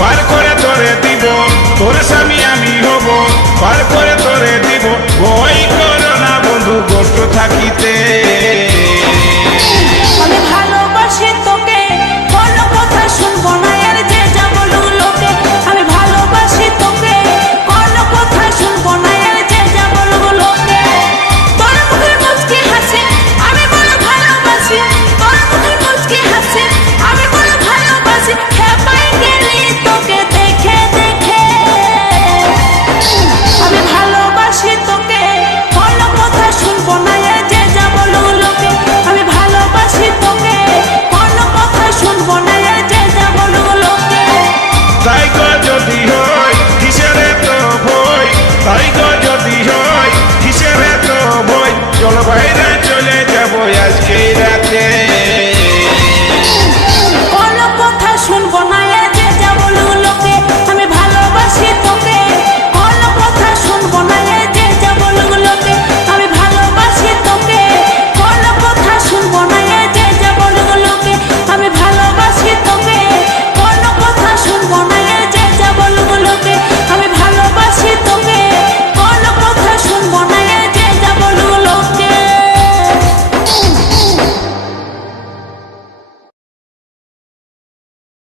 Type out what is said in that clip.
পার করে তোরে দিব, তোর স্বামী আমি হব, পার করে তোরে দিব, ভয় করো না বন্ধু কষ্ট থাকিতে। আমি ভালোবাসি তোকে, কোনো কথা শুনবো না এর যে যা বলুক লোকে। আমি ভালোবাসি তোকে, কোনো কথা শুনবো না এর যে যা বলুক লোকে। তোর মুখের মুচকি হাসি আমি বড় ভালোবাসি, তোর মুখের মুচকি হাসি আমি বড় ভালোবাসি। খেপাই গেলি তোকে দেখে দেখে। আমি ভালোবাসি তোকে, কোনো কথা শুনবো না এর যে যা বলুক লোকে। আমি ভালোবাসি তোকে, কোনো কথা শুনবো না এর যে যা বলুক লোকে। তাই গো যদি হয়